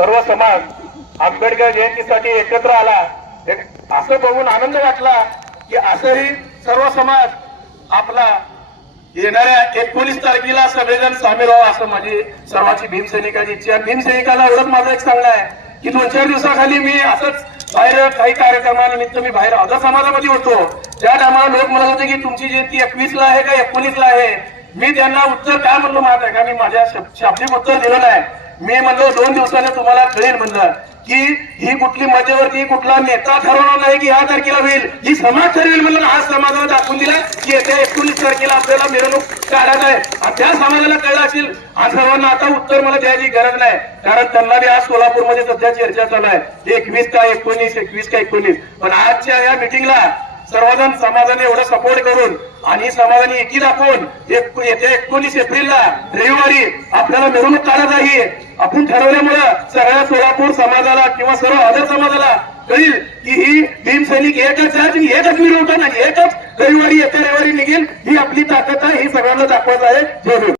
सर्व समाज आंबेडकर जयंतीसाठी एकत्र आला, असं बघून आनंद वाटला की असंही सर्व समाज आपला येणाऱ्या 19 तारखेला सगळेजण सामील व्हावं असं माझी सर्वांची भीमसैनिकाची इच्छा आहे. भीमसैनिकाला एवढंच माझं एक सांगणं आहे की 2-4 दिवसाखाली मी असंच बाहेर काही कार्यक्रमानिमित्त मी बाहेर आदर समाजामध्ये होतो. त्या टायमाला लोक म्हणत होते की तुमची जयंती 21 ला आहे का 19 ला आहे. मी त्यांना उत्तर काय म्हणलो माहित आहे का, मी माझ्या शाब्दिक उत्तर दिलं नाही. मी म्हणलो 2 दिवसाने तुम्हाला कळेल म्हणलं की ही कुठली मध्यवर्ती कुठला नेता ठरवणार नाही की ह्या तारखेला होईल, ही समाज ठरवेल म्हणून आज समाजाला दाखवून दिला की येत्या 19 तारखेला आपल्याला मिरवणूक काढायचं आहे. आणि त्या समाजाला कळलं असेल. आज सर्वांना आता उत्तर मला द्यायची गरज नाही, कारण त्यांना बी आज सोलापूरमध्ये सध्या चर्चा चालू आहे 21 का 19, 21 का 19. पण आजच्या या मिटिंगला सर्वजण समाजाने एवढं सपोर्ट करून आणि समाजाने एकी दाखवून येत्या 19 एप्रिलला रविवारी आपल्याला मिरवणूक काढत आहे आपण ठरवल्यामुळं सगळ्या सोलापूर समाजाला किंवा सर्व आदर समाजाला कळेल की ही भीमसैनिक एकच आहे आणि एकच मिरवणूक आणि एकच रविवारी येत्या रविवारी निघेल. ही आपली ताकद आहे, ही सगळ्यांना दाखवत आहे.